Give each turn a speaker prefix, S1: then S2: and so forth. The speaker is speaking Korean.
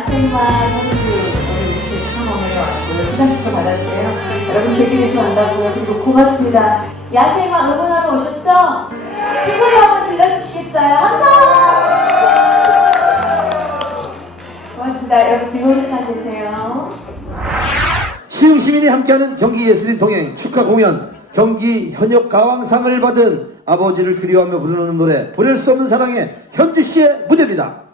S1: 대학생활 하는 오늘 이렇게 상황을 왔고요. 시상식도 받았는데요. 여러분 길길에서 만나고요. 그리고 고맙습니다. 야생화 응원하러 오셨죠? 큰 소리 한번 질러주시겠어요? 감사! 고맙습니다. 여러분 즐거운 시간 되세요.
S2: 시흥 시민이 함께하는 경기 예술인 동행 축하 공연 경기 현역 가왕상을 받은 아버지를 그리워하며 부르는 노래 보낼 수 없는 사랑의 현주 씨의 무대입니다.